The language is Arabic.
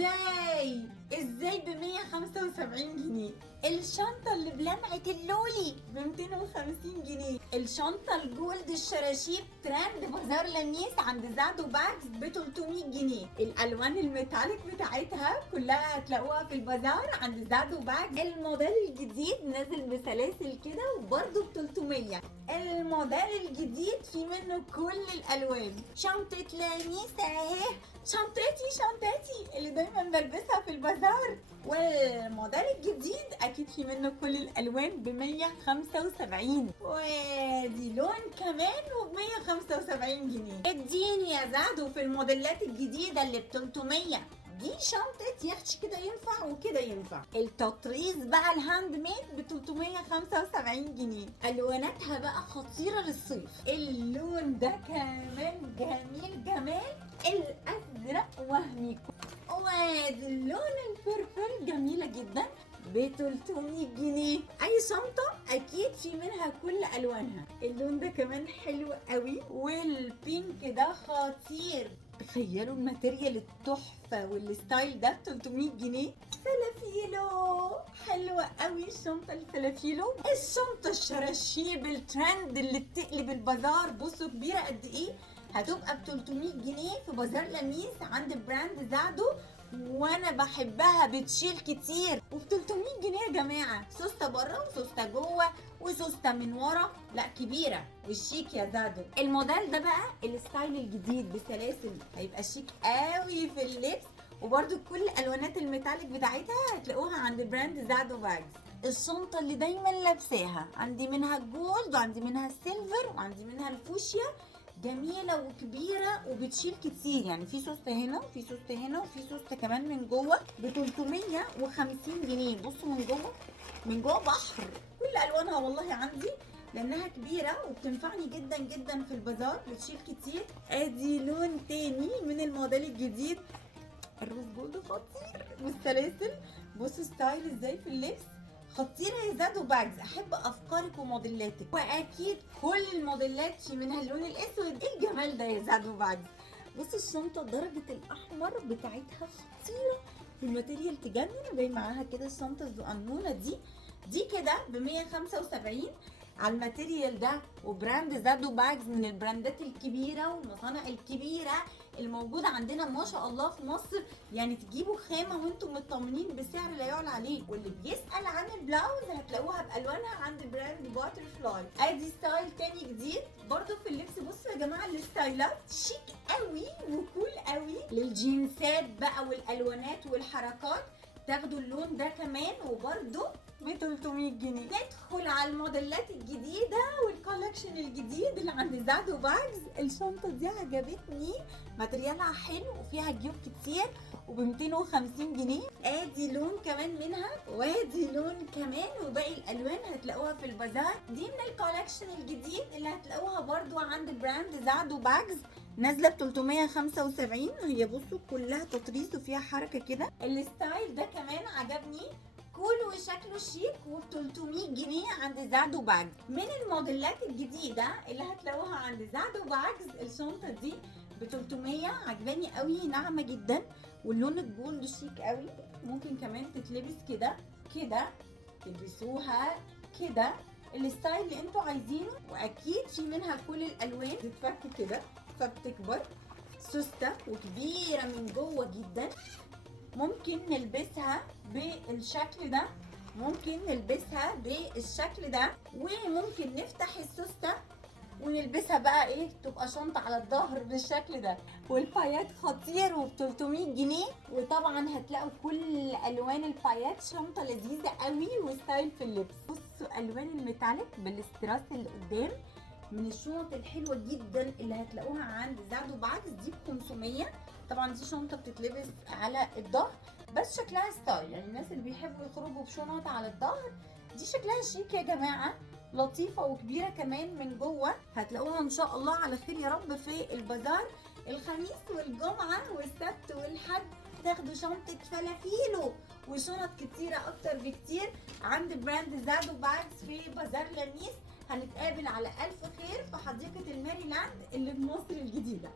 ازاي ب 175 جنيه؟ الشنطة اللي بلمعة اللولي ب 250 جنيه. الشنطة الجولد الشراشيب ترند بازار لميس عند زادو باجز ب 300 جنيه. الالوان الميتاليك بتاعتها كلها هتلاقوها في البازار عند زادو باجز. الموديل الجديد نازل بسلاسل كده وبرده ب 300. الموديل الجديد في منه كل الالوان. شنطة لميس اهي، شنطتي اللي دايما بلبسها في البازار. والموديل الجديد اكيد في منه كل الالوان ب 175. ودي لون كمان وب 175 جنيه. اديني يا زادو في الموديلات الجديده اللي ب 300. دي شنطة يختش كده ينفع وكده ينفع. التطريز بقى الهاند ميد ب 375 جنيه. الواناتها بقى خطيرة للصيف. اللون ده كمان جميل جمال، الازرق وهمي. وادي اللون البيربل جميلة جدا ب 300 جنيه. اي شنطة اكيد في منها كل الوانها. اللون ده كمان حلو قوي، والبينك ده خطير. تخيلوا الماتيريال التحفة والستايل ده ب 300 جنيه. فلافيلو حلوة قوي الشنطة الفلافيلو. الشنطة الشراشيب الترند اللي بتقلب البازار، بصوا كبيرة قد ايه، هتبقى ب 300 جنيه في بازار لميس عند براند زادو، وانا بحبها بتشيل كتير. وب 300 جنيه يا جماعه، سوسته بره وسوسته جوه وسوسته من ورا، لا كبيره والشيك يا زادو. الموديل ده بقى الستايل الجديد بسلاسل، هيبقى شيك قوي في اللبس. وبرده كل الوانات الميتاليك بتاعتها هتلاقوها عند براند زادو باجز. الشنطه اللي دايما لابساها، عندي منها الجولد وعندي منها السيلفر وعندي منها الفوشيا، جميله وكبيره وبتشيل كتير. يعني في سوسته هنا وفي سوسته هنا وفي سوسته كمان من جوه ب 350 جنيه. بصوا من جوه بحر، كل الوانها والله عندي لانها كبيره وبتنفعني جدا جدا في البازار، بتشيل كتير. ادي لون تاني من الموديل الجديد، الروز جولد خطير والسلاسل. بصوا ستايل ازاي في اللبس، خطيرة يا زادو باجز. احب افكارك وموديلاتك، واكيد كل الموديلات في منها اللون الاسود. ايه الجمال ده يا زادو باجز. بصوا الشنطة درجة الاحمر بتاعتها خطيرة، والماتيريال تجنن. وجاي معاها كده الشنطة الزقنونة دي كده ب 175 على الماتيريال ده. وبراند زادو باجز من البراندات الكبيره والمصانع الكبيره الموجوده عندنا ما شاء الله في مصر. يعني تجيبوا خامه وانتم مطمنين بسعر لا يعلى عليه. واللي بيسال عن البلاوز هتلاقوها بالوانها عند براند باتر فلاي. ادي ستايل تاني جديد برضو في اللبس. بصوا يا جماعه الستايلات شيك قوي وكول قوي للجينزات بقى والالوانات والحركات. تاخدوا اللون ده كمان وبرده ب 300 جنيه. ندخل على الموديلات الجديده والكولكشن الجديد اللي عند زادو باجز. الشنطه دي عجبتني، ماتريالها حلو وفيها جيوب كتير وب 250 جنيه. ادي لون كمان منها وادي لون كمان، وباقي الالوان هتلاقوها في البازار. دي من الكولكشن الجديد اللي هتلاقوها برده عند براند زادو باجز، نازله ب 375. هي بصوا كلها تطريز وفيها حركه كده. الستايل ده كمان عجبني، كول وشكله شيك وب 300 جنيه عند زادو باجز. من الموديلات الجديده اللي هتلاقوها عند زادو باجز الشنطه دي ب 300، عجباني قوي، ناعمه جدا واللون الجولد شيك قوي. ممكن كمان تتلبس كده تلبسوها كده، الستايل اللي انتوا عايزينه. واكيد في منها كل الالوان، تتفك كده فبتكبر، سوسته وكبيره من جوه جدا. ممكن نلبسها بالشكل ده، ممكن نلبسها بالشكل ده، وممكن نفتح السوسته ونلبسها بقى ايه، تبقى شنطه على الظهر بالشكل ده. والبايات خطير وب 300 جنيه. وطبعا هتلاقوا كل الوان البايات، شنطه لذيذه قوي وستايل في اللبس. بصوا الوان الميتاليك بالاستراس اللي قدام، من الشنط الحلوه جدا اللي هتلاقوها عند زادو باجز. دي ب 500. طبعا دي شنطه بتتلبس على الظهر بس شكلها ستايل، يعني الناس اللي بيحبوا يخرجوا بشنط على الظهر دي شكلها شيك يا جماعه، لطيفه وكبيره كمان من جوه. هتلاقوها ان شاء الله على خير يا رب في البازار الخميس والجمعه والسبت والحد. تاخدوا شنطه فلافيلو وشنط كتيره اكتر بكتير عند براند زادو باجز في بازار لميس. هنتقابل على الف خير في حديقه الماريلاند اللي في مصر الجديده.